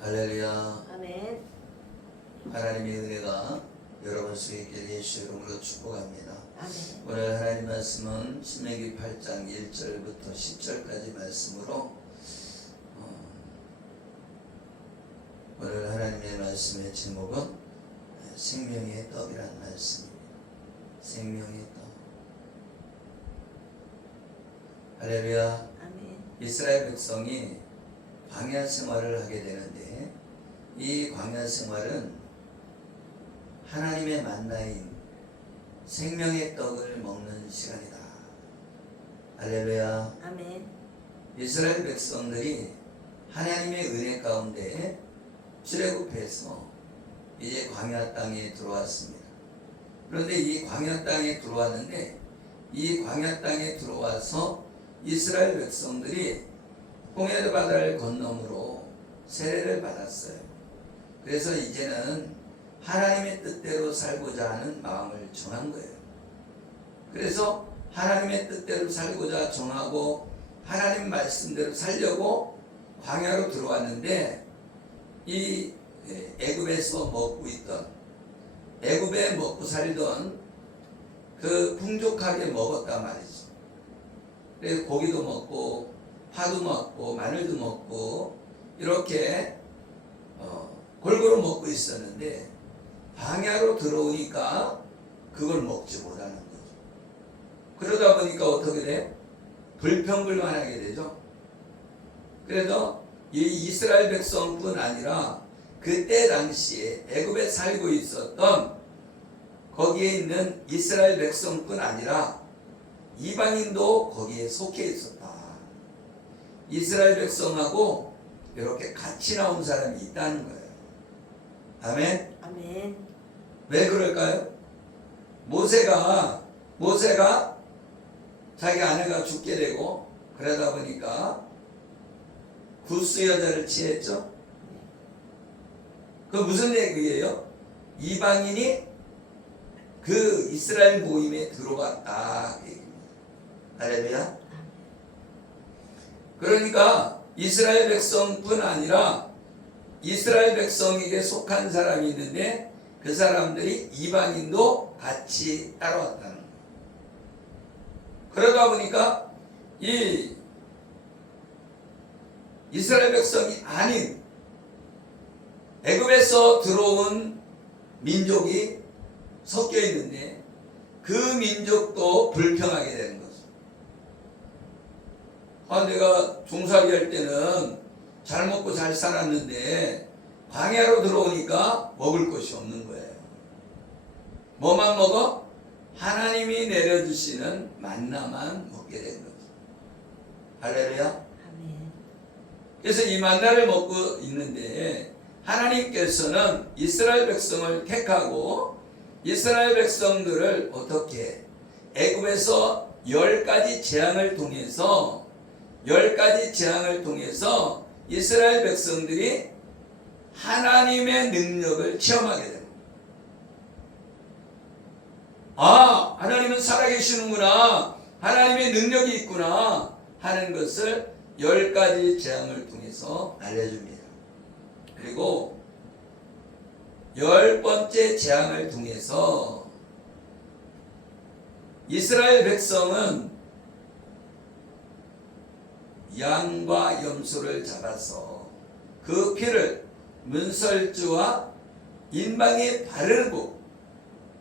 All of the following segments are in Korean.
할렐루야. 아멘. 하나님의 은혜가 여러분 속에 있게 예수 이름으로 축복합니다. 아멘. 오늘 하나님 말씀은 신명기 8장 1절부터 10절까지 말씀으로 오늘 하나님의 말씀의 제목은 생명의 떡이라는 말씀입니다. 생명의 떡. 할렐루야. 아멘. 이스라엘 백성이 광야 생활을 하게 되는데 이 광야 생활은 하나님의 만나인 생명의 떡을 먹는 시간이다. 할렐루야. 아멘. 이스라엘 백성들이 하나님의 은혜 가운데 출애굽해서 이제 광야 땅에 들어왔습니다. 그런데 이 광야 땅에 들어왔는데 이 광야 땅에 들어와서 이스라엘 백성들이 홍해 바다를 건너므로 세례를 받았어요. 그래서 이제는 하나님의 뜻대로 살고자 하는 마음을 정한 거예요. 그래서 하나님의 뜻대로 살고자 정하고 하나님 말씀대로 살려고 광야로 들어왔는데 이 애굽에서 먹고 있던 애굽에 먹고 살던 그 풍족하게 먹었단 말이죠. 그래서 고기도 먹고 파도 먹고 마늘도 먹고 이렇게 골고루 먹고 있었는데 광야로 들어오니까 그걸 먹지 못하는 거죠. 그러다 보니까 어떻게 돼? 불평불만하게 되죠. 그래서 이 이스라엘 백성뿐 아니라 그때 당시에 애굽에 살고 있었던 거기에 있는 이스라엘 백성뿐 아니라 이방인도 거기에 속해 있었다. 이스라엘 백성하고 이렇게 같이 나온 사람이 있다는 거예요. 아멘. 아멘. 왜 그럴까요? 모세가 자기 아내가 죽게 되고 그러다 보니까 구스 여자를 취했죠. 그 무슨 얘기예요? 이방인이 그 이스라엘 모임에 들어갔다 얘기입니다. 할렐루야. 그러니까 이스라엘 백성뿐 아니라 이스라엘 백성에게 속한 사람이 있는데 그 사람들이 이방인도 같이 따라왔다는 거예요. 그러다 보니까 이 이스라엘 백성이 아닌 애굽에서 들어온 민족이 섞여 있는데 그 민족도 불평하게 되는 거죠. 내가 종살이 할 때는 잘 먹고 잘 살았는데 광야로 들어오니까 먹을 것이 없는 거예요. 뭐만 먹어? 하나님이 내려주시는 만나만 먹게 된 거죠. 할렐루야. 아멘. 그래서 이 만나를 먹고 있는데 하나님께서는 이스라엘 백성을 택하고 이스라엘 백성들을 어떻게 애굽에서 10가지 재앙을 통해서 이스라엘 백성들이 하나님의 능력을 체험하게 됩니다. 아, 하나님은 살아계시는구나, 하나님의 능력이 있구나 하는 것을 10가지 재앙을 통해서 알려줍니다. 그리고 10번째 재앙을 통해서 이스라엘 백성은 양과 염소를 잡아서 그 피를 문설주와 인방에 바르고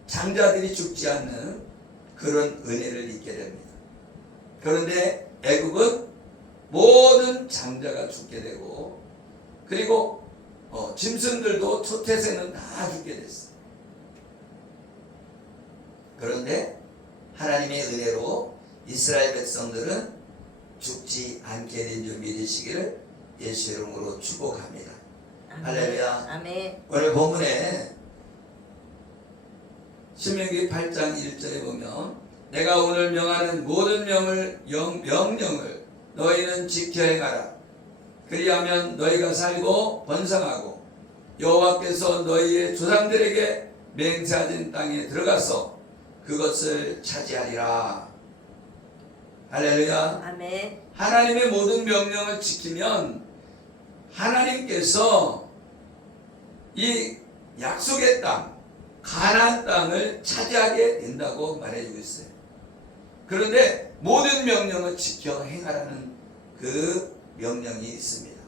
장자들이 죽지 않는 그런 은혜를 입게 됩니다. 그런데 애굽은 모든 장자가 죽게 되고 그리고 짐승들도 초태생은 다 죽게 됐어요. 그런데 하나님의 은혜로 이스라엘 백성들은 죽지 않게 된 줄 믿으시기를 예수 이름으로 축복합니다. 아멘. 할렐루야. 아멘. 오늘 본문에 신명기 8장 1절에 보면 내가 오늘 명하는 모든 명령을 너희는 지켜 행하라. 그리하면 너희가 살고 번성하고 여호와께서 너희의 조상들에게 맹세하신 땅에 들어가서 그것을 차지하리라. 할렐루야. 아멘. 하나님의 모든 명령을 지키면 하나님께서 이 약속의 땅, 가나안 땅을 차지하게 된다고 말해주고 있어요. 그런데 모든 명령을 지켜 행하라는 그 명령이 있습니다.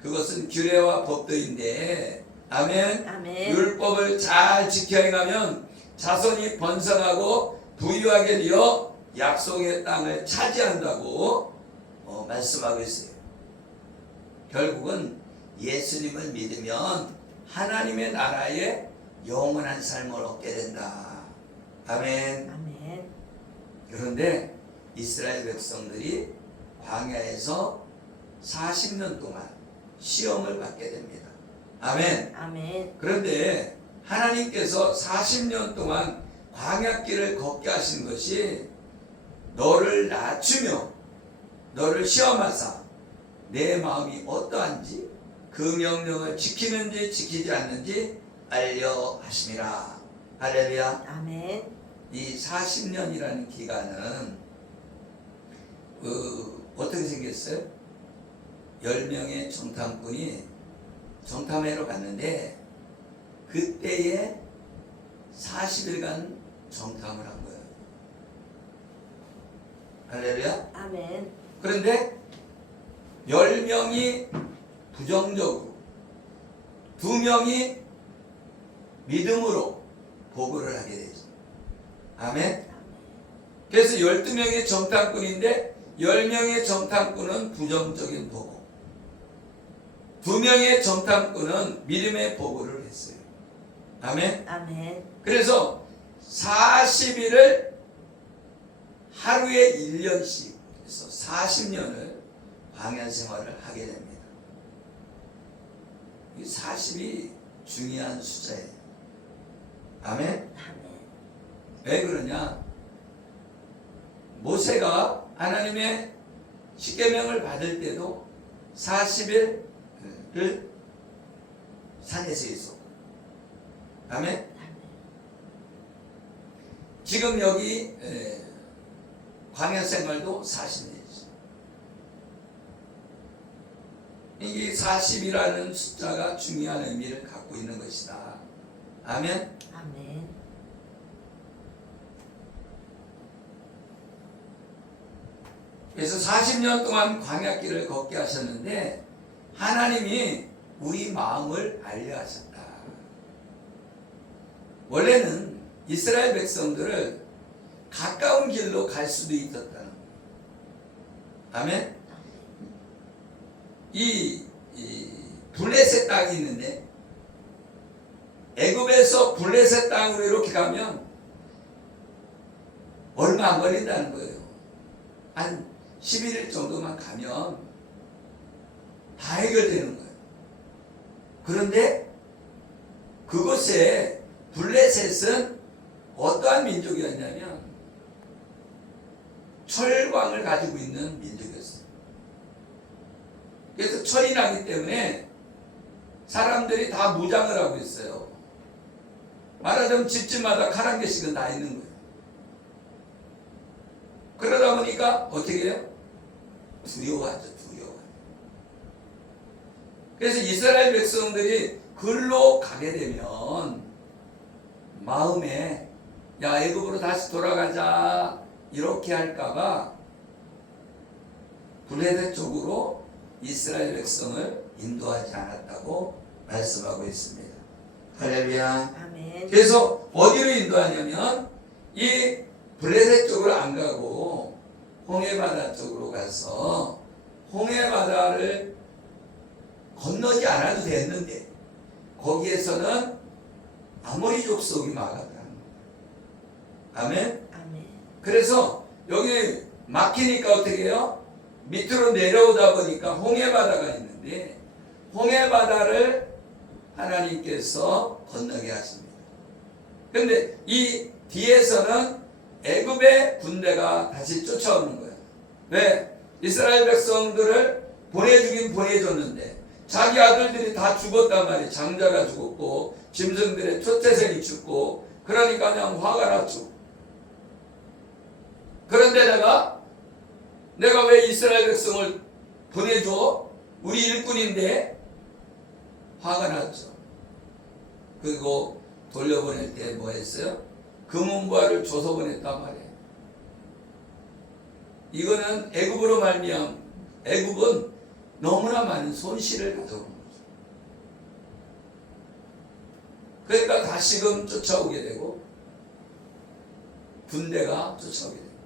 그것은 규례와 법도인데, 아멘. 아멘. 율법을 잘 지켜 행하면 자손이 번성하고 부유하게 되어 약속의 땅을 차지한다고 말씀하고 있어요. 결국은 예수님을 믿으면 하나님의 나라에 영원한 삶을 얻게 된다. 아멘. 아멘. 그런데 이스라엘 백성들이 광야에서 40년 동안 시험을 받게 됩니다. 아멘. 아멘. 그런데 하나님께서 40년 동안 광야길을 걷게 하신 것이 너를 낮추며 너를 시험하사 내 마음이 어떠한지 그 명령을 지키는지 지키지 않는지 알려 하심이라. 할렐루야. 아멘. 이 40년이라는 기간은 어떻게 생겼어요? 10명의 정탐꾼이 정탐회로 갔는데 그때에 40일간 정탐을 한 거예요. 할렐루야. 아멘. 그런데 10명이 부정적으로 2명이 믿음으로 보고를 하게 되죠. 아멘. 그래서 12명의 정탐꾼인데 10명의 정탐꾼은 부정적인 보고, 2명의 정탐꾼은 믿음의 보고를 했어요. 아멘. 아멘. 그래서 40일을 하루에 1년씩 해서 40년을 광야 생활을 하게 됩니다. 이 40이 중요한 숫자예요. 아멘. 아멘. 왜 그러냐? 모세가 하나님의 십계명을 받을 때도 40일을 산에서 있었고, 아멘. 지금 여기 광야 생활도 40년이죠. 이 40이라는 숫자가 중요한 의미를 갖고 있는 것이다. 아멘. 아멘. 그래서 40년 동안 광야길을 걷게 하셨는데 하나님이 우리 마음을 알려 하셨다. 원래는 이스라엘 백성들을 가까운 길로 갈 수도 있었다는 거예요. 아멘. 이 블레셋 땅이 있는데 애굽에서 블레셋 땅으로 이렇게 가면 얼마 안 걸린다는 거예요. 한 11일 정도만 가면 다 해결되는 거예요. 그런데 그곳에 블레셋은 어떠한 민족이었냐면 철광을 가지고 있는 민족이었어요. 그래서 철이 나기 때문에 사람들이 다 무장을 하고 있어요. 말하자면 집집마다 칼 한 개씩은 다 있는 거예요. 그러다 보니까 어떻게 해요? 두려워하죠. 두려워. 그래서 이스라엘 백성들이 글로 가게 되면 마음에 야 애굽으로 다시 돌아가자 이렇게 할까봐 블레셋 쪽으로 이스라엘 백성을 인도하지 않았다고 말씀하고 있습니다. 할렐루야. 아멘. 그래서 어디로 인도하냐면 이 블레셋 쪽으로 안 가고 홍해바다 쪽으로 가서 홍해바다를 건너지 않아도 됐는데 거기에서는 아모리 족속이 막았다는 거예요. 아멘. 아멘. 그래서 여기 막히니까 어떻게 해요? 밑으로 내려오다 보니까 홍해바다가 있는데 홍해바다를 하나님께서 건너게 하십니다. 그런데 이 뒤에서는 애굽의 군대가 다시 쫓아오는 거예요. 왜? 이스라엘 백성들을 보내주긴 보내줬는데 자기 아들들이 다 죽었단 말이에요. 장자가 죽었고 짐승들의 초태생이 죽고 그러니까 그냥 화가 났죠. 그런데 내가 왜 이스라엘 백성을 보내줘? 우리 일꾼인데 화가 났죠. 그리고 돌려보낼 때 뭐 했어요? 금은보화를 줘서 보냈단 말이에요. 이거는 애굽으로 말미암 애굽은 너무나 많은 손실을 가져온 거죠. 그러니까 다시금 쫓아오게 되고 군대가 쫓아오게 됩니다.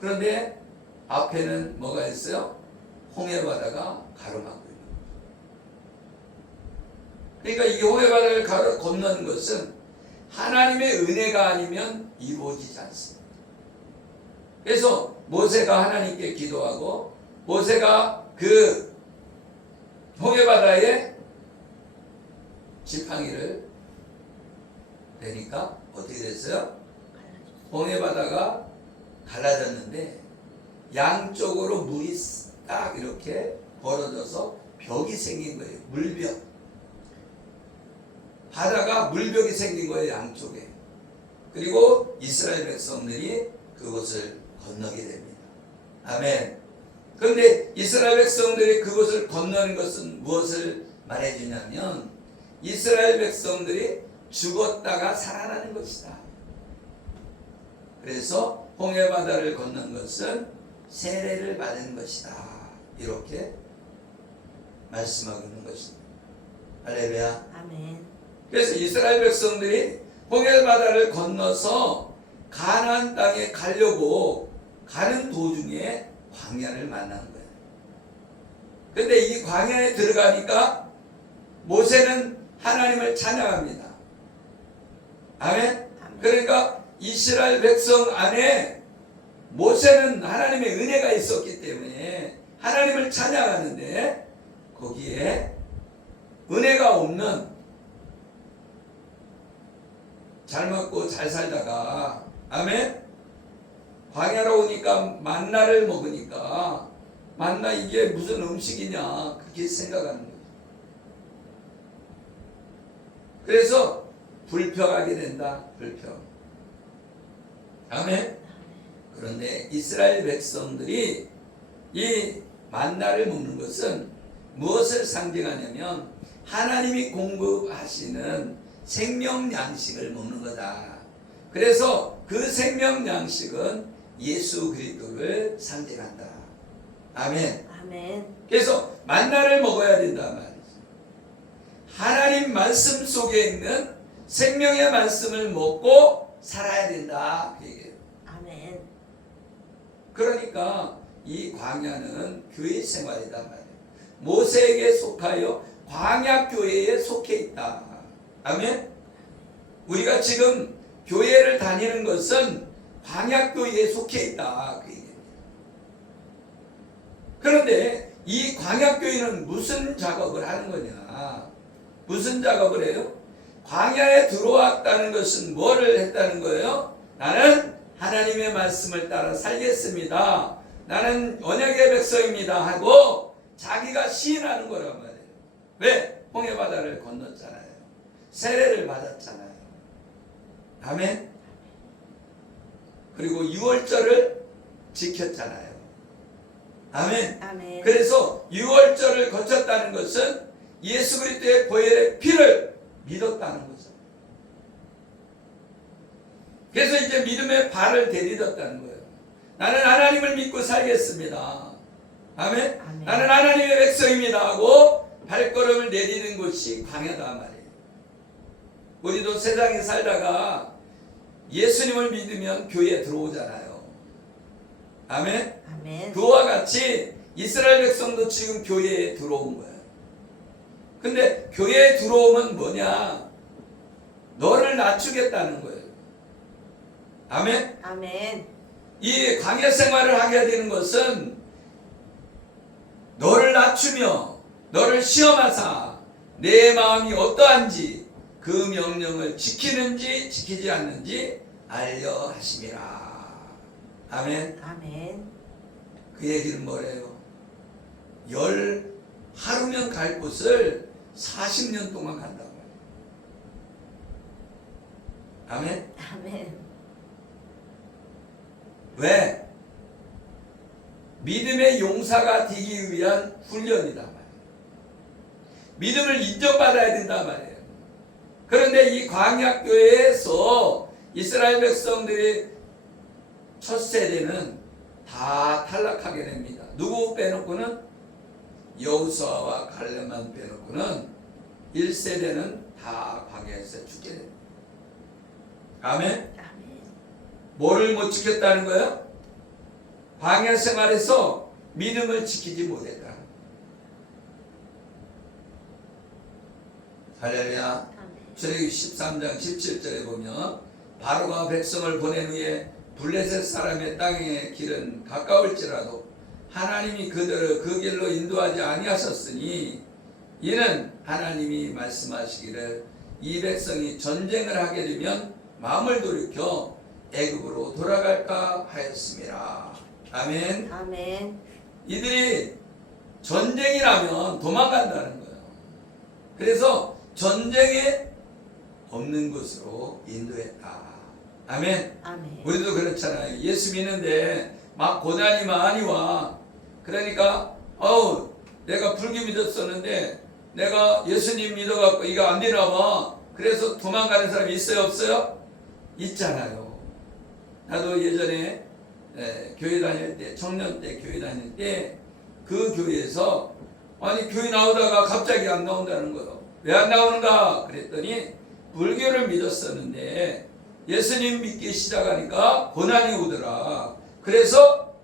그런데 앞에는 뭐가 있어요? 홍해바다가 가로막고 있는 거죠. 그러니까 이 홍해바다를 건너는 것은 하나님의 은혜가 아니면 이루어지지 않습니다. 그래서 모세가 하나님께 기도하고 모세가 그 홍해바다에 지팡이를 내니까 어떻게 됐어요? 홍해바다가 갈라졌는데 양쪽으로 물이 딱 이렇게 벌어져서 벽이 생긴 거예요. 물벽. 바다가 물벽이 생긴 거예요. 양쪽에. 그리고 이스라엘 백성들이 그곳을 건너게 됩니다. 아멘. 그런데 이스라엘 백성들이 그곳을 건너는 것은 무엇을 말해주냐면 이스라엘 백성들이 죽었다가 살아나는 것이다. 그래서 홍해바다를 건넌 것은 세례를 받은 것이다. 이렇게 말씀하고 있는 것입니다. 할렐루야. 아멘. 그래서 이스라엘 백성들이 홍해바다를 건너서 가나안 땅에 가려고 가는 도중에 광야를 만난 거예요. 그런데 이 광야에 들어가니까 모세는 하나님을 찬양합니다. 아멘. 그러니까 이스라엘 백성 안에 모세는 하나님의 은혜가 있었기 때문에 하나님을 찬양하는데 거기에 은혜가 없는 잘 먹고 잘 살다가 아멘. 광야로 오니까 만나를 먹으니까 만나 이게 무슨 음식이냐 그렇게 생각하는 거예요. 그래서 불평하게 된다. 불평. 아멘. 그런데 이스라엘 백성들이 이 만나를 먹는 것은 무엇을 상징하냐면 하나님이 공급하시는 생명 양식을 먹는 거다. 그래서 그 생명 양식은 예수 그리스도를 상징한다. 아멘. 아멘. 그래서 만나를 먹어야 된다 말이죠. 하나님 말씀 속에 있는 생명의 말씀을 먹고 살아야 된다. 그 얘기예요. 아멘. 그러니까 이 광야는 교회 생활이다 말이에요. 모세에게 속하여 광야 교회에 속해 있다. 아멘. 우리가 지금 교회를 다니는 것은 광야 교회에 속해 있다. 그 얘기입니다. 그런데 이 광야 교회는 무슨 작업을 하는 거냐? 무슨 작업을 해요? 광야에 들어왔다는 것은 뭐를 했다는 거예요? 나는 하나님의 말씀을 따라 살겠습니다. 나는 언약의 백성입니다 하고 자기가 시인하는 거란 말이에요. 왜? 홍해바다를 건넜잖아요. 세례를 받았잖아요. 아멘. 그리고 유월절을 지켰잖아요. 아멘. 아멘. 그래서 유월절을 거쳤다는 것은 예수 그리스도의 보혈의 피를 믿었다는 거죠. 그래서 이제 믿음의 발을 내딛었다는 거예요. 나는 하나님을 믿고 살겠습니다. 아멘. 아멘. 나는 하나님의 백성입니다 하고 발걸음을 내딛는 곳이 광야다 말이에요. 우리도 세상에 살다가 예수님을 믿으면 교회에 들어오잖아요. 아멘. 아멘. 그와 같이 이스라엘 백성도 지금 교회에 들어온 거예요. 근데 교회에 들어오면 뭐냐? 너를 낮추겠다는 거예요. 아멘. 아멘. 이 광야 생활을 하게 되는 것은 너를 낮추며 너를 시험하사 내 마음이 어떠한지 그 명령을 지키는지 지키지 않는지 알려 하심이라. 아멘. 아멘. 그 얘기는 뭐래요? 하루면 갈 곳을 40년 동안 간다고 해요. 아멘. 아멘. 왜? 믿음의 용사가 되기 위한 훈련이다 말이에요. 믿음을 인정받아야 된단 말이에요. 그런데 이 광야교회에서 이스라엘 백성들이 첫 세대는 다 탈락하게 됩니다. 누구 빼놓고는 여호수아와 갈렙만 빼놓고는 1세대는 다 광야에서 죽게 됩니다. 아멘? 뭐를 못 지켰다는 거예요? 광야 생활에서 믿음을 지키지 못했다. 할렐루야. 출애굽기 13장 17절에 보면 바로가 백성을 보낸 후에 블레셋 사람의 땅의 길은 가까울지라도 하나님이 그들을 그 길로 인도하지 아니하셨으니 이는 하나님이 말씀하시기를 이 백성이 전쟁을 하게 되면 마음을 돌이켜 애굽으로 돌아갈까 하였습니다. 아멘. 아멘. 이들이 전쟁이 나면 도망간다는 거예요. 그래서 전쟁에 없는 곳으로 인도했다. 아멘. 아멘. 우리도 그렇잖아요. 예수 믿는데 막 고난이 많이 와. 그러니까 내가 불교 믿었었는데 내가 예수님 믿어갖고 이거 안 되나 봐. 그래서 도망가는 사람이 있어요, 없어요? 있잖아요. 나도 예전에 교회 다닐 때, 청년 때 교회 다닐 때 그 교회에서 아니 교회 나오다가 갑자기 안 나온다는 거예요. 왜 안 나오는가 그랬더니 불교를 믿었었는데 예수님 믿기 시작하니까 고난이 오더라. 그래서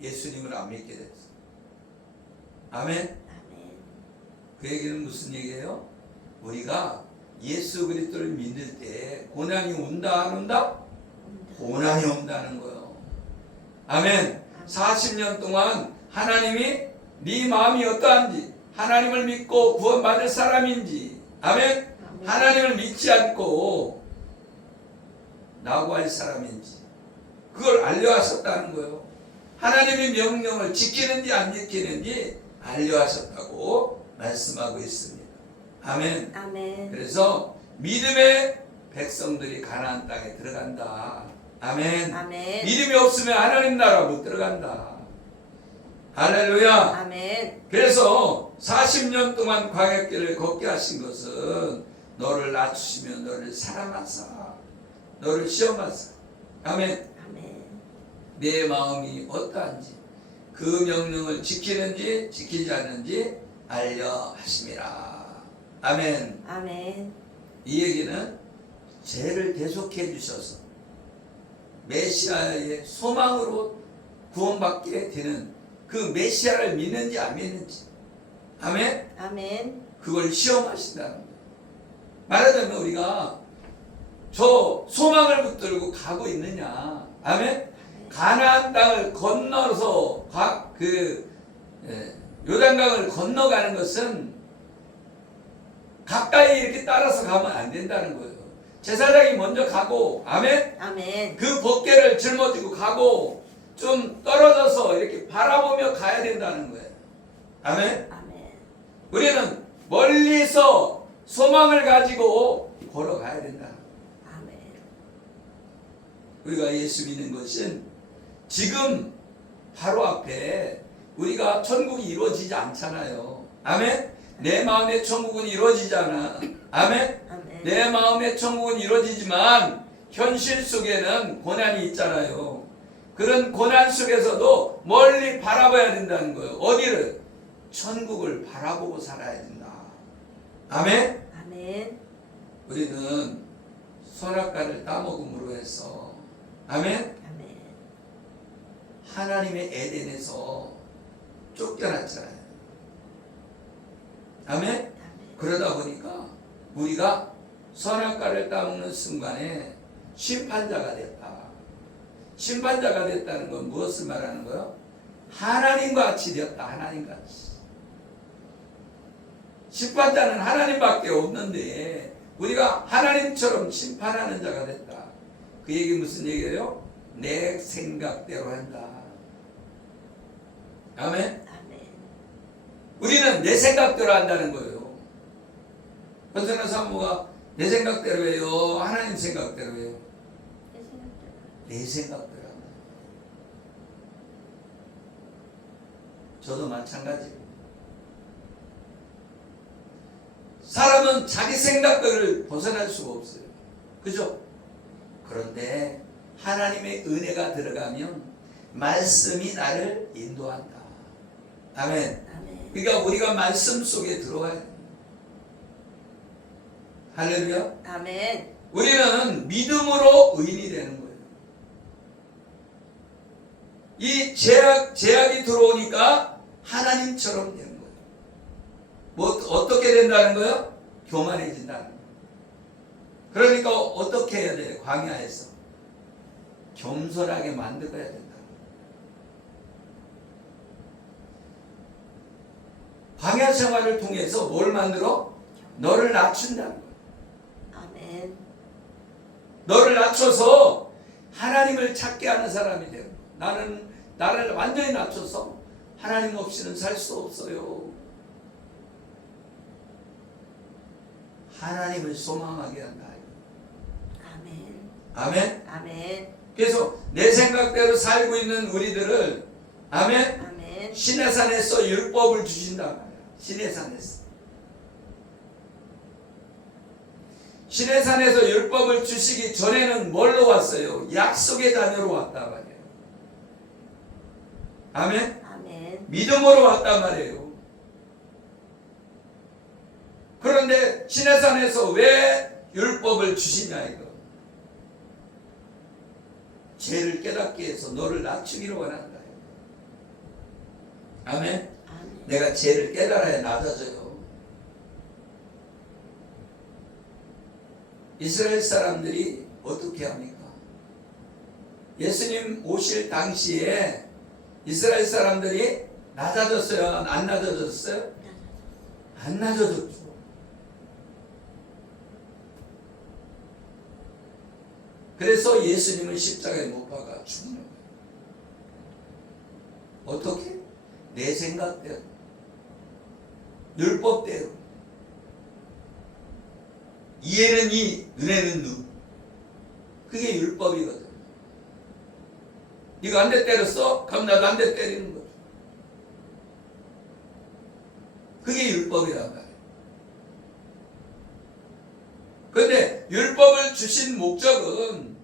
예수님을 안 믿게 됐어. 아멘. 아멘. 그 얘기는 무슨 얘기예요? 우리가 예수 그리스도를 믿을 때 고난이 온다 안 온다? 고난이 온다는 거예요. 아멘. 40년 동안 하나님이 네 마음이 어떠한지, 하나님을 믿고 구원받을 사람인지, 아멘. 하나님을 믿지 않고 낙오할 사람인지 그걸 알려하셨다는 거예요. 하나님의 명령을 지키는지 안 지키는지 알려하셨다고 말씀하고 있습니다. 아멘. 아멘. 그래서 믿음의 백성들이 가나안 땅에 들어간다. 아멘. 아멘. 믿음이 없으면 하나님 나라 못 들어간다. 할렐루야. 아멘. 그래서 40년 동안 광야길을 걷게 하신 것은 너를 낮추시며 너를 사랑하사 너를 시험하사. 아멘. 아멘. 내 마음이 어떠한지 그 명령을 지키는지 지키지 않는지 알려 하심이라. 아멘. 아멘. 이 얘기는 죄를 대속해 주셔서 메시아의 소망으로 구원받게 되는 그 메시아를 믿는지 안 믿는지. 아멘. 아멘. 그걸 시험하신다는 거예요. 말하자면 우리가 저 소망을 붙들고 가고 있느냐. 아멘. 가나안 땅을 건너서 요단강을 건너가는 것은 가까이 이렇게 따라서 가면 안 된다는 거예요. 제사장이 먼저 가고, 아멘. 아멘. 그 법궤를 짊어지고 가고 좀 떨어져서 이렇게 바라보며 가야 된다는 거예요. 아멘. 아멘. 우리는 멀리서 소망을 가지고 걸어가야 된다. 아멘. 우리가 예수 믿는 것은 지금 바로 앞에 우리가 천국이 이루어지지 않잖아요. 아멘. 내 마음의 천국은 이루어지지 않아. 아멘. 아멘. 내 마음의 천국은 이루어지지만 현실 속에는 고난이 있잖아요. 그런 고난 속에서도 멀리 바라봐야 된다는 거예요. 어디를? 천국을 바라보고 살아야 된다. 아멘. 아멘. 우리는 선악과를 따먹음으로 해서, 아멘. 아멘. 하나님의 에덴에서 쫓겨났잖아요. 아멘. 아멘. 그러다 보니까 우리가 선악과를 따먹는 순간에 심판자가 됐다. 심판자가 됐다는 건 무엇을 말하는 거예요? 하나님과 같이 되었다. 하나님과 같이. 심판자는 하나님밖에 없는데 우리가 하나님처럼 심판하는 자가 됐다. 그 얘기 무슨 얘기예요? 내 생각대로 한다. 아멘. 아멘. 우리는 내 생각대로 한다는 거예요. 권선아 사모가 내 생각대로 해요? 하나님 생각대로 해요? 내 생각대로 한다. 저도 마찬가지고 사람은 자기 생각들을 벗어날 수가 없어요. 그죠? 그런데 하나님의 은혜가 들어가면 말씀이 나를 인도한다. 아멘. 아멘. 그러니까 우리가 말씀 속에 들어가야 돼요. 할렐루야. 아멘. 우리는 믿음으로 의인이 되는 거예요. 이 제약이 들어오니까 하나님처럼 되는 거예요. 뭐 어떻게 된다는 거예요? 교만해진다는 거예요. 그러니까 어떻게 해야 돼요? 광야에서 겸손하게 만들어야 된다. 광야 생활을 통해서 뭘 만들어? 너를 낮춘다는 거예요. 아멘. 너를 낮춰서 하나님을 찾게 하는 사람이 되고, 나를 완전히 낮춰서 하나님 없이는 살 수 없어요. 하나님을 소망하게 한다. 아멘. 아멘. 아멘. 그래서 내 생각대로 살고 있는 우리들을 아멘. 아멘. 신의 산에서 율법을 주신단 말이야. 신의 산에서. 신의 산에서 율법을 주시기 전에는 뭘로 왔어요? 약속의 자녀로 왔단 말이에요. 아멘. 아멘. 믿음으로 왔단 말이에요. 그런데 신의 산에서 왜 율법을 주시냐 이거. 죄를 깨닫게 해서 너를 낮추기를 원한다. 아멘. 아멘. 내가 죄를 깨달아야 낮아져요. 이스라엘 사람들이 어떻게 합니까? 예수님 오실 당시에 이스라엘 사람들이 낮아졌어요? 안 낮아졌어요? 안 낮아졌죠. 그래서 예수님은 십자가에 못 박아 죽는 거예요. 어떻게? 내 생각대로, 율법대로. 이해는 이, 은혜는 누. 그게 율법이거든. 이거 한 대 때렸어? 그럼 나도 한 대 때리는 거죠. 그게 율법이란 말이에요. 그런데 율법을 주신 목적은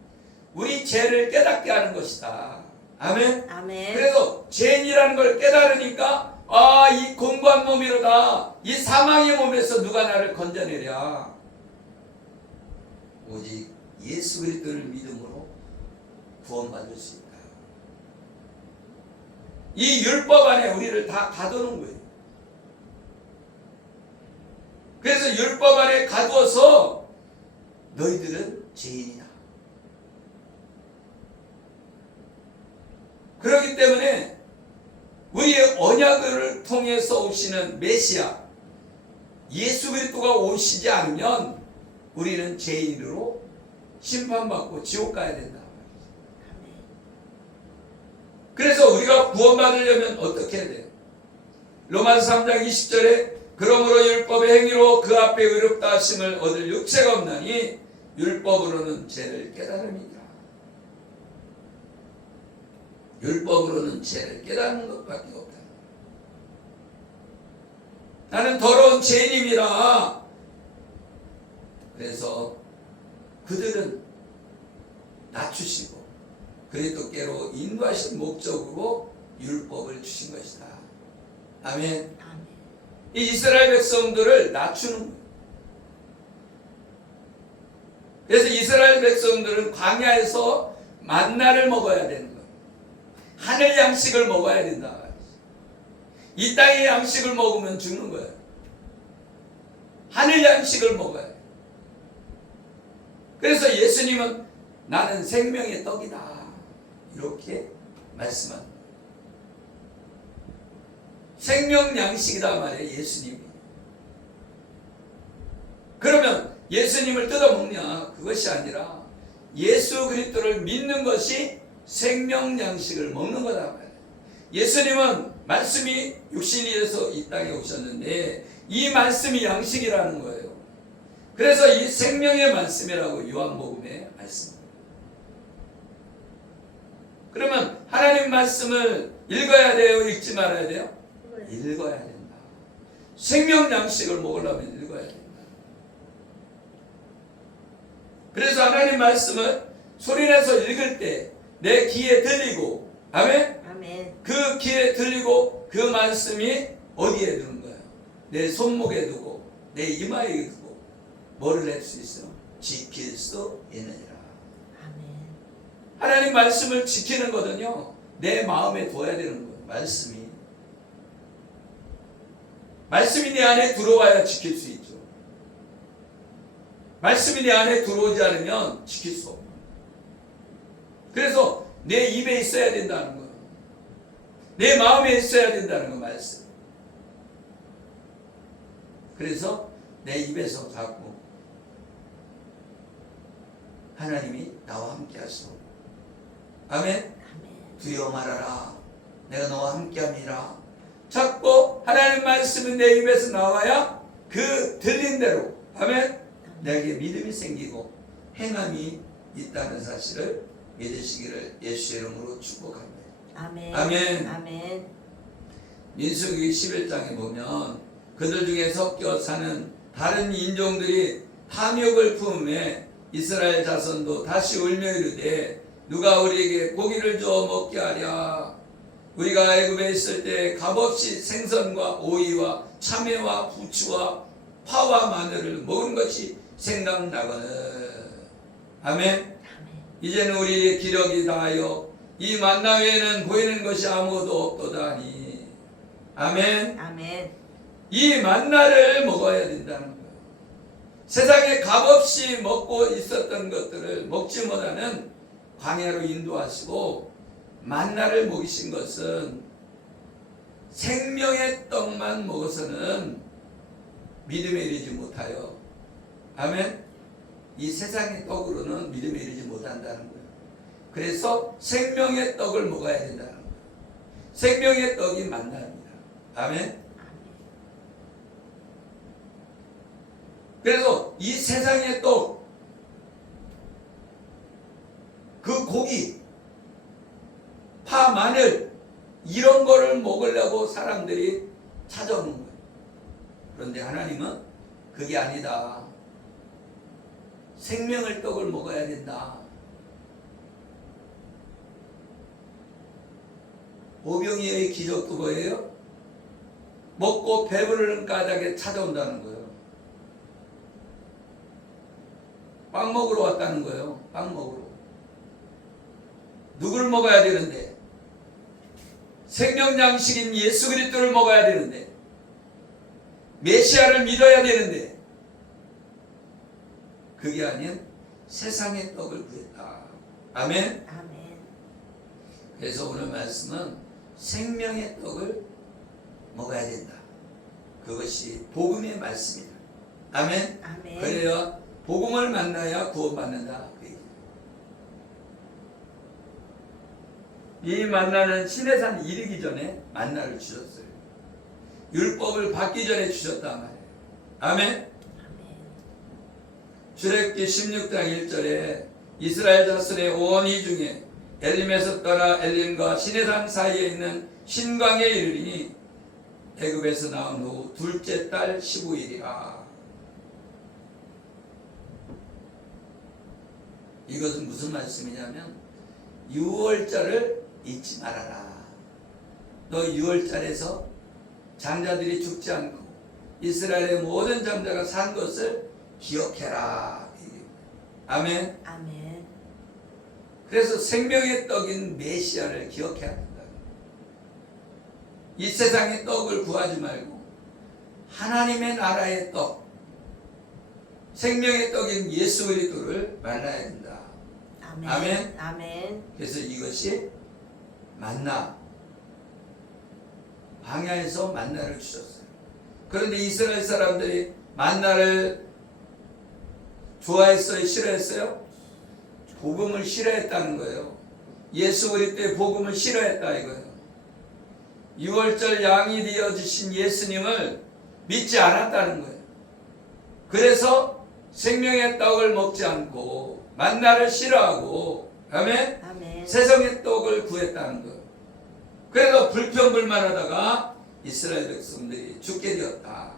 우리 죄를 깨닫게 하는 것이다. 아멘? 아멘. 그래서 죄인이라는 걸 깨달으니까 이 공고한 몸이로다. 이 사망의 몸에서 누가 나를 건져내랴. 오직 예수 그리스도를 믿음으로 구원받을 수 있다. 이 율법 안에 우리를 다 가두는 거예요. 그래서 율법 안에 가두어서 너희들은 죄인이다. 그렇기 때문에 우리의 언약을 통해서 오시는 메시아 예수 그리스도가 오시지 않으면 우리는 죄인으로 심판받고 지옥 가야 된다. 그래서 우리가 구원받으려면 어떻게 해야 돼요? 로마서 3장 20절에 그러므로 율법의 행위로 그 앞에 의롭다 하심을 얻을 육체가 없나니 율법으로는 죄를 깨달음이니라. 율법으로는 죄를 깨닫는 것밖에 없다. 나는 더러운 죄인입니다. 그래서 그들은 낮추시고 그리스도께로 인도하신 목적으로 율법을 주신 것이다. 아멘. 아멘. 이 이스라엘 백성들을 낮추는 거예요. 그래서 이스라엘 백성들은 광야에서 만나를 먹어야 되는 거예요. 하늘 양식을 먹어야 된다. 이 땅의 양식을 먹으면 죽는 거예요. 하늘 양식을 먹어야 돼요. 그래서 예수님은 나는 생명의 떡이다. 이렇게 말씀합니다. 생명 양식이다 말이에요. 예수님이. 그러면 예수님을 뜯어먹냐? 그것이 아니라 예수 그리스도를 믿는 것이 생명 양식을 먹는 거다 말이에요. 예수님은 말씀이 육신이 돼서 이 땅에 오셨는데 이 말씀이 양식이라는 거예요. 그래서 이 생명의 말씀이라고 요한복음에 말씀합니다. 그러면 하나님 말씀을 읽어야 돼요? 읽지 말아야 돼요? 읽어야 된다. 생명 양식을 먹으려면 읽어야 된다. 그래서 하나님 말씀을 소리내서 읽을 때 내 귀에 들리고, 아멘? 아멘. 그 귀에 들리고 그 말씀이 어디에 두는 거예요? 내 손목에 두고 내 이마에 두고 뭐를 할 수 있어? 지킬 수 있느니라. 아멘. 하나님 말씀을 지키는 거는요, 내 마음에 둬야 되는 거예요. 말씀이 내 안에 들어와야 지킬 수 있죠. 말씀이 내 안에 들어오지 않으면 지킬 수 없는 거예요. 그래서 내 입에 있어야 된다는 거예요. 내 마음에 있어야 된다는 거 말씀. 그래서 내 입에서 자꾸 하나님이 나와 함께 하시오. 아멘. 아멘. 두려워 말아라. 내가 너와 함께 함이라. 자꾸 하나님 말씀이 내 입에서 나와야 그 들린 대로, 아멘, 내게 믿음이 생기고 행함이 있다는 사실을 믿으시기를 예수의 이름으로 축복합니다. 아멘. 아멘. 아멘. 민수기 11장에 보면 그들 중에 섞여 사는 다른 인종들이 탐욕을 품에 이스라엘 자손도 다시 울며 이르되 누가 우리에게 고기를 줘 먹게 하랴. 우리가 애굽에 있을 때 값없이 생선과 오이와 참외와 부추와 파와 마늘을 먹은 것이 생각나거늘. 아멘. 이제는 우리의 기력이 다하여 이 만나 외에는 보이는 것이 아무것도 없도다니. 아멘. 아멘. 이 만나를 먹어야 된다는 거예요. 세상에 값없이 먹고 있었던 것들을 먹지 못하는 광야로 인도하시고 만나를 먹이신 것은 생명의 떡만 먹어서는 믿음에 이르지 못하여, 아멘, 이 세상의 떡으로는 믿음에 이르지 못한다는 거예요. 그래서 생명의 떡을 먹어야 된다는 거예요. 생명의 떡이 만나입니다. 아멘. 그래서 이 세상의 떡, 그 고기, 파, 마늘 이런 거를 먹으려고 사람들이 찾아오는 거예요. 그런데 하나님은 그게 아니다. 생명의 떡을 먹어야 된다. 오병이어의 기적도 뭐예요? 먹고 배부르는 까닭에 찾아온다는 거예요. 빵 먹으러 왔다는 거예요. 빵 먹으러. 누구를 먹어야 되는데? 생명 양식인 예수 그리스도를 먹어야 되는데, 메시아를 믿어야 되는데, 그게 아닌 세상의 떡을 구했다. 아멘. 아멘. 그래서 오늘 말씀은 생명의 떡을 먹어야 된다. 그것이 복음의 말씀이다. 아멘. 아멘. 그래야 복음을 만나야 구원받는다. 그 얘기예요. 이 만나는 시내산 이르기 전에 만나를 주셨어요. 율법을 받기 전에 주셨단 말이에요. 아멘. 아멘. 출애굽기 16장 1절에 이스라엘 자손의 온 이 중에 엘림에서 떠나 엘림과 시내산 사이에 있는 신광에 이르리니 애굽에서 나온 후 둘째 달 15일이라. 이것은 무슨 말씀이냐면 6월절을 잊지 말아라. 너 6월절에서 장자들이 죽지 않고 이스라엘의 모든 장자가 산 것을 기억해라. 아멘. 아멘. 그래서 생명의 떡인 메시아를 기억해야 된다. 이 세상의 떡을 구하지 말고 하나님의 나라의 떡, 생명의 떡인 예수 그리스도를 만나야 된다. 아멘. 아멘. 아멘. 그래서 이것이 만나, 광야에서 만나를 주셨어요. 그런데 이스라엘 사람들이 만나를 좋아했어요? 싫어했어요? 복음을 싫어했다는 거예요. 예수 그리스도의 복음을 싫어했다 이거예요. 6월절 양이 되어주신 예수님을 믿지 않았다는 거예요. 그래서 생명의 떡을 먹지 않고 만나를 싫어하고, 아멘? 아멘. 세상의 떡을 구했다는 거예요. 그래서 불평불만하다가 이스라엘 백성들이 죽게 되었다.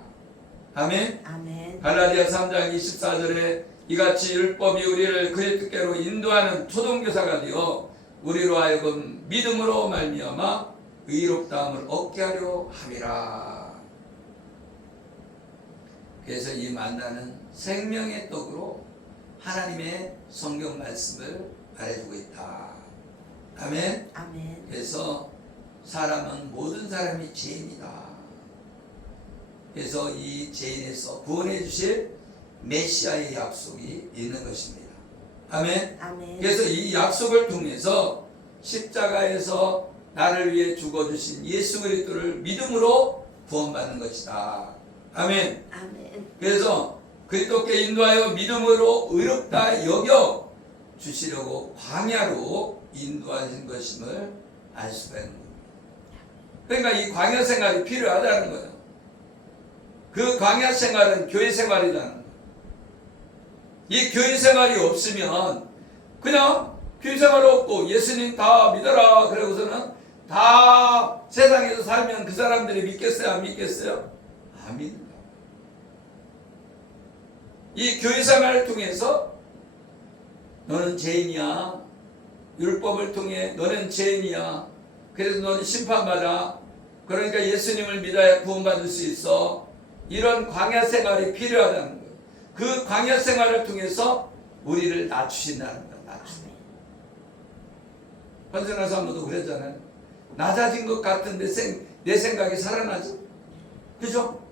아멘. 아멘. 갈라디아 3장 24절에 이같이 율법이 우리를 그리스도께로 인도하는 초동교사가 되어 우리로 하여금 믿음으로 말미암아 의롭다함을 얻게 하려 함이라. 그래서 이 만나는 생명의 떡으로 하나님의 성경 말씀을 말해주고 있다. 아멘. 아멘. 그래서 사람은 모든 사람이 죄인이다. 그래서 이 죄인에서 구원해 주실 메시아의 약속이 있는 것입니다. 아멘. 아멘. 그래서 이 약속을 통해서 십자가에서 나를 위해 죽어주신 예수 그리스도를 믿음으로 구원받는 것이다. 아멘. 아멘. 그래서 그리스도께 인도하여 믿음으로 의롭다 여겨 주시려고 광야로 인도하신 것임을 알 수가 있는 겁니다. 그러니까 이 광야 생활이 필요하다는 거예요. 그 광야 생활은 교회 생활이라는 거예요. 이 교회 생활이 없으면 그냥 교회 생활 없고 예수님 다 믿어라 그러고서는 다 세상에서 살면 그 사람들이 믿겠어요? 안 믿겠어요? 안 믿는다. 이 교회 생활을 통해서 너는 죄인이야. 율법을 통해 너는 죄인이야. 그래서 너는 심판받아. 그러니까 예수님을 믿어야 구원받을 수 있어. 이런 광야 생활이 필요하다는 거예요. 그 광야 생활을 통해서 우리를 낮추신다는 거예요. 낮추신다. 헌선한 사람도 그랬잖아요. 낮아진 것 같은데 내 생각이 살아나죠. 그죠?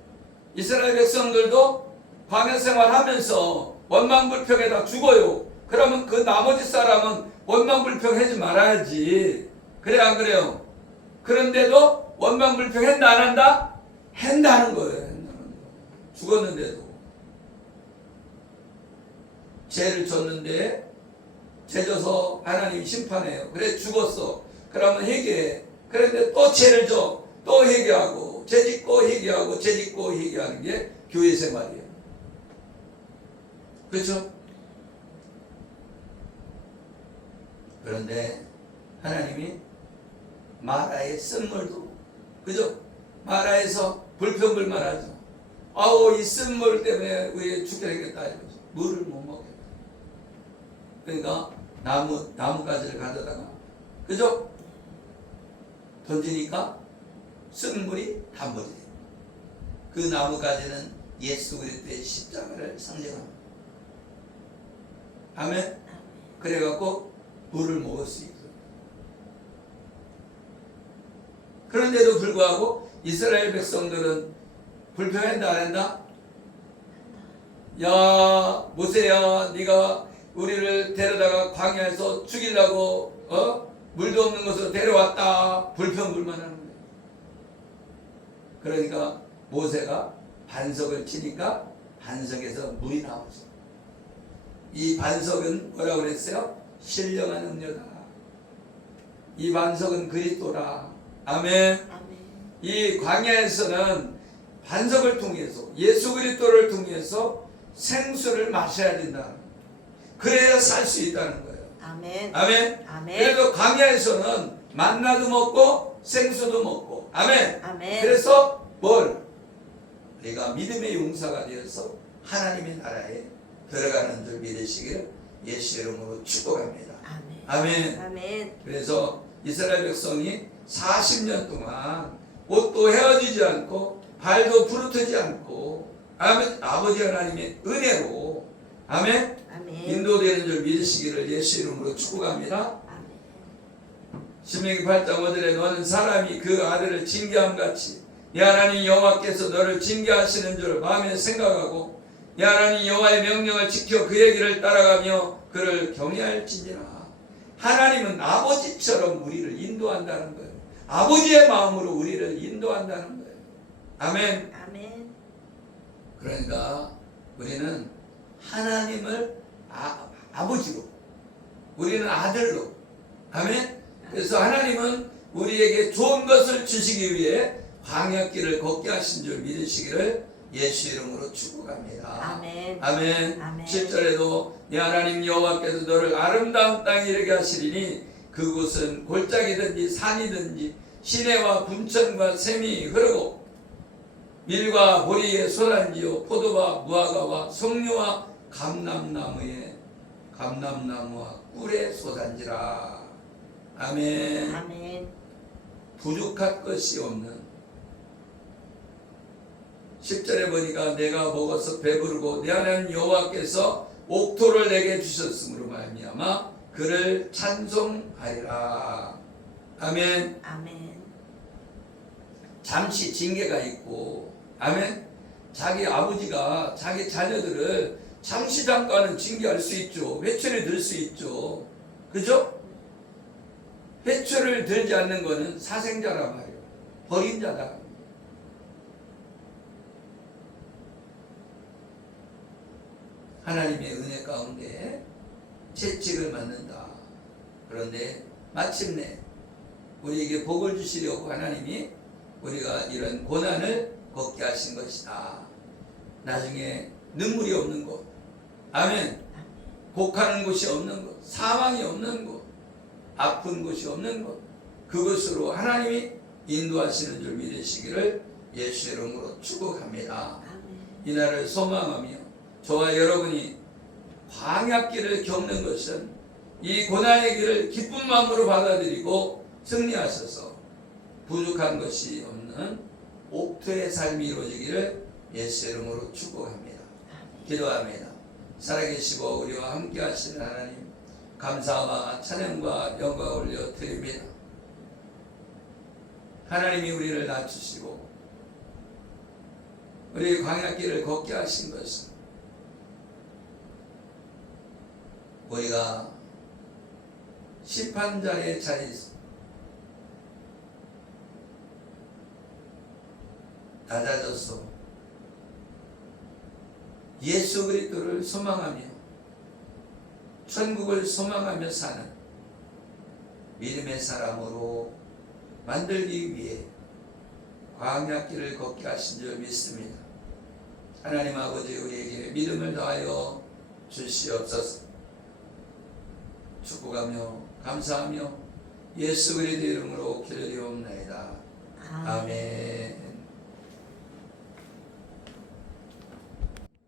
이스라엘 백성들도 광야 생활하면서 원망불평에다 죽어요. 그러면 그 나머지 사람은 원망불평하지 말아야지. 그래 안 그래요? 그런데도 원망불평했나 안 한다? 한다는 거예요. 죽었는데도. 죄를 졌는데 죄져서 하나님이 심판해요. 그래 죽었어. 그러면 회개해. 그런데 또 죄를 져. 또 회개하고 죄 짓고 회개하고 죄 짓고 회개하는 게 교회 생활이에요. 그렇죠? 그런데 하나님이 마라의 쓴물도 그죠? 마라에서 불평불만하죠. 아우 이 쓴물 때문에 우리 죽게 되겠다 이거죠. 물을 못 먹겠다. 그러니까 나무가지를 가져다가 그죠? 던지니까 쓴물이 단물이 돼요. 그 나무가지는 예수 그리스도의 십자가를 상징합니다. 아멘. 그래갖고 물을 먹을 수 있어요. 그런데도 불구하고 이스라엘 백성들은 불평한다 안 한다? 야 모세야 네가 우리를 데려다가 광야에서 죽이려고 물도 없는 곳으로 데려왔다. 불평불만하는 거예요. 그러니까 모세가 반석을 치니까 반석에서 물이 나오죠. 이 반석은 뭐라고 그랬어요? 신령한 음료다. 이 반석은 그리스도라. 아멘. 아멘. 이 광야에서는 반석을 통해서 예수 그리스도를 통해서 생수를 마셔야 된다. 그래야 살 수 있다는 거예요. 아멘. 아멘. 아멘. 그래서 광야에서는 만나도 먹고 생수도 먹고. 아멘. 아멘. 그래서 뭘? 우리가 믿음의 용사가 되어서 하나님의 나라에 들어가는 줄 믿으시길 예수 이름으로 축복합니다. 아멘. 아멘. 아멘. 그래서 이스라엘 백성이 40년 동안 옷도 헤어지지 않고 발도 부르트지 않고 아버지 하나님의 은혜로 아멘. 아멘. 인도되는 줄 믿으시기를 예수 이름으로 축복합니다. 아멘. 신명기 8장 5절에 너는 사람이 그 아들을 징계함 같이 네 하나님 여호와께서 너를 징계하시는 줄 마음에 생각하고 네 하나님 여호와의 명령을 지켜 그의 길을 따라가며 그를 경외할지니라. 하나님은 아버지처럼 우리를 인도한다는 거예요. 아버지의 마음으로 우리를 인도한다는 거예요. 아멘. 아멘. 그러니까 우리는 하나님을 아버지로, 우리는 아들로. 아멘. 그래서 하나님은 우리에게 좋은 것을 주시기 위해 광야길을 걷게 하신 줄 믿으시기를 예수 이름으로 축복합니다. 아멘. 아멘. 아멘. 7절에도 네 하나님 여호와께서 너를 아름다운 땅에 이르게 하시리니 그곳은 골짜기든지 산이든지 시내와 분천과 샘이 흐르고 밀과 보리의 소란지요 포도와 무화과와 석류와 감람나무와 꿀의 소산지라. 아멘. 아멘. 부족할 것이 없는. 10절에 보니까 내가 먹어서 배부르고 내 하나님 여호와께서 옥토를 내게 주셨으므로 말미암아 그를 찬송하리라. 아멘. 아멘. 잠시 징계가 있고, 아멘. 자기 아버지가 자기 자녀들을 잠시 잠깐은 징계할 수 있죠. 회초리 들 수 있죠. 그죠? 회초리를 들지 않는 것은 사생자란 말이에요. 버린 자다. 하나님의 은혜 가운데 채찍을 맞는다. 그런데 마침내 우리에게 복을 주시려고 하나님이 우리가 이런 고난을 겪게 하신 것이다. 나중에 눈물이 없는 곳, 아멘. 곡하는 곳이 없는 곳, 사망이 없는 곳, 아픈 곳이 없는 곳, 그것으로 하나님이 인도하시는 줄 믿으시기를 예수의 이름으로 축복합니다. 이날을 소망하며 저와 여러분이 광야길을 겪는 것은 이 고난의 길을 기쁜 마음으로 받아들이고 승리하셔서 부족한 것이 없는 옥토의 삶이 이루어지기를 예수의 이름으로 축복합니다. 기도합니다. 살아계시고 우리와 함께 하시는 하나님, 감사와 찬양과 영광을 올려 드립니다. 하나님이 우리를 낮추시고 우리 광야길을 걷게 하신 것은 우리가 심판자의 자리에서 낮아져서 예수 그리스도를 소망하며 천국을 소망하며 사는 믿음의 사람으로 만들기 위해 광야길을 걷게 하신 줄 믿습니다. 하나님 아버지, 우리에게 믿음을 더하여 주시옵소서. 축복하며 감사하며 예수 그리스도의 이름으로 기도드리옵나이다. 아멘.